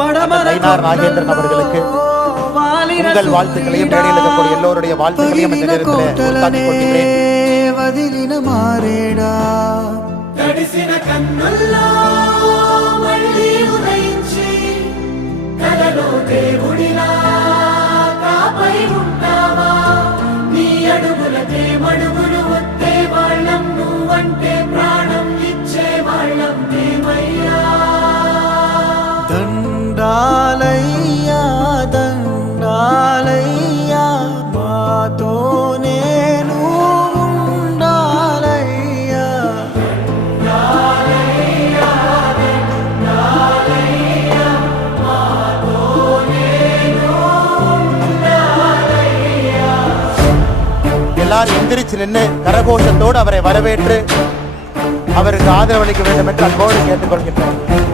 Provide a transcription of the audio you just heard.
நயினார் நாகேந்திரன் அவர்களுக்கு உங்கள் வாழ்த்துக்களையும் மேடையில் இருக்கக்கூடிய எல்லோருடைய வாழ்த்துக்களையும் இந்த நேரத்தில் தாக்கிக் கொள்கிறேன். దండాలయ్యా దండాలయ్యా మాతో నేను ఉండాలయ్యా దండాలయ్యా దండాలయ్యా మాతో నేను ఉండాలయ్యా. எல்லாரும் எந்திரிச்சு நின்று கரகோஷத்தோடு அவரை வரவேற்று அவருக்கு ஆதரவளிக்க வேண்டும் என்று அன்போடு கேட்டுக்கொள்கின்றனர்.